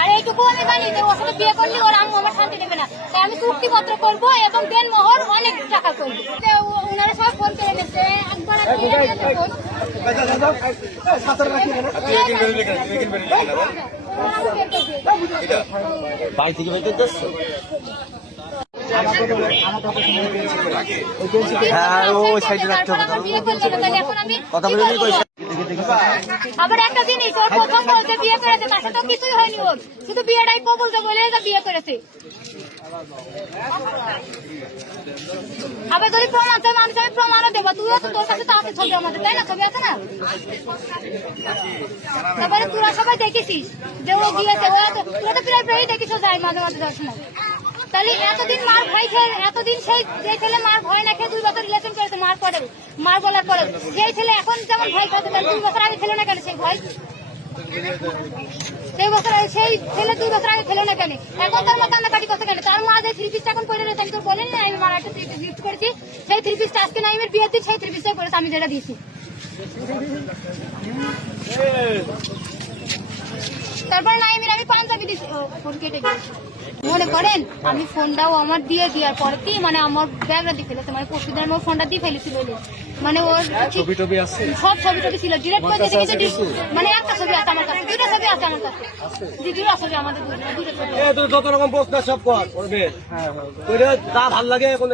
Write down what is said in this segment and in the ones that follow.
আর এইটুকু আমি জানি যে ওর সাথে বিয়ে করলে ওর আম্মু আমার শান্তি দেবে না, তাই আমি চুক্তিপত্র করবো এবং দেন মোহর অনেক টাকা করবো। ওনারা সবাই ফোন করে নিচ্ছে, একবার আবার একটা জিনিস, ওর প্রথম বলতে বিয়ে করেছে, তার সাথে কিছুই হয়নি, ওর শুধু বিয়েটাই কবুলতে বলে বিয়ে করেছে। আবার যদি প্রমাণ চাই মানুষ, আমি প্রমাণও দেবো, তুইও তো তোর কাছে তো আছে ছবি আমাদের, তাই না? ছবি আছে না? তারপরে তোরা সবাই দেখেছিস যে ও গিয়েছে, তোরা তো প্রায় প্রায় দেখিস যায় মাঝে মাঝে দর্শনে। তাহলে এতদিন মার ভয় খেয়ে, এতদিন সেই যে ছেলে মার ভয় না খেয়ে 2 বছর রিলেশন করেছে, মার পরে মার বলার পরে সেই ছেলে এখন যেমন ভয় খাচ্ছে, 2 বছর আগে ছিল না কেন সেই ভয়? সেই বছর সেই ছেলে 2 বছর আগে ছিল না কেন? এখন তার মা কান্নাকাটি করতে কেন? তার মা যে 3 পিসটা এখন করে রয়েছে, আমি তোর বলেনি না আমি মার একটা 3 পিস গিফট করেছি, সেই 3 পিসটা আজকে নাইমের বিয়ের দিন সেই 3 পিসটাই করেছে আমি যেটা দিয়েছি। তারপরে নাইমের আমি পাঞ্জাবি দিয়েছি, ফোন কেটে গিয়েছি। মনে করেন আমি ফোনটাও আমার দিয়ে দেওয়ার পরে কি মানে আমার ব্যাগটা দিয়ে ফেলেছে, মানে পরশু দিন আমার ফোনটা দিয়ে ফেলেছিল, মানে ওর ছবি টবি আছে, সব ছবি টবি ছিল ডিলিট করে দিয়েছে, মানে একটা ছবি আছে আমার কাছে, 2টা ছবি আছে আমার কাছে, দুটো ছবি আমাদের 2টা ছবি। এ তুই যত রকম পোস্ট সব কর করবে, হ্যাঁ কইরা যা ভালো লাগে কোন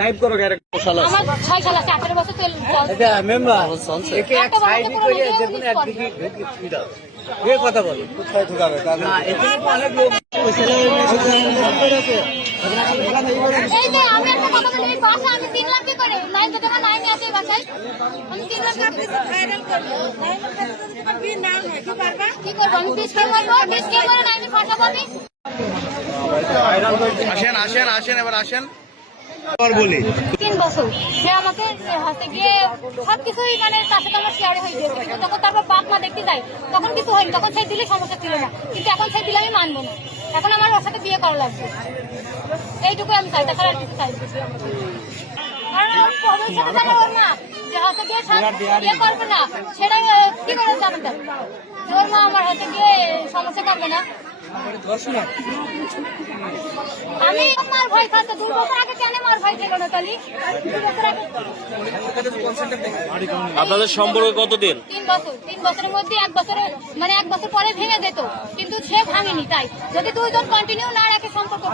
লাইভ করো গ্যারেন্টি শালা আমার 6 সাল আছে, 18 বছর তেল এটা মেম্বার একে এক সাইড করে যে কোন একদিকে এটা এই কথা বল কোথায় ঢুকাবে না এখানে অনেক লোক এই যে আমি একটা কথা বলি, এই বাসা আমি 3 লাখ করে লাইন যেতে না লাইনে আছে বাসায় আমি 3 লাখ ভাইরাল করব, ভাইরাল করতে যদি তোমার বিয়ে না হয় কি করবা? কি করব আমি পিসকে মারবো, পিসকে মারবো লাইনে ফাটাবো আমি। আসেন এবার আসেন। 3 বছর সে আমাকে হাতে গিয়ে সবকিছুই মানে তার সাথে আমার শেয়ারে হয়ে গিয়েছে, কিন্তু তখন তারপর বাপ মা দেখতে যায় তখন কিছু হয়নি, তখন সেই দিলে সমস্যা ছিল না, কিন্তু এখন সেই দিলে আমি মানবো না, এখন আমার ওর সাথে বিয়ে করা লাগবে, এইটুকু আমি চাই, তাছাড়া আর কিছু চাই কারণ ওর ভবিষ্যতে জানে ওর মা যে হাতে গিয়ে বিয়ে করবে না, সেটাই কি করে জানেন তার ওর মা আমার হাতে গিয়ে সমস্যা করবে না। আমি মার ভয় খাচ্ছে, 2 বছর আগে কেন মার ভয় ছিল না? তাহলে 2 বছর আগে আপনাদের সম্পর্ক কতদিন? 3 বছর। 3 বছরের মধ্যে 1 বছরে মানে 1 বছর পরে ভেঙে যেত, কিন্তু সে ভাঙেনি। তাই যদি 2 জন কন্টিনিউ না রাখে সম্পর্ক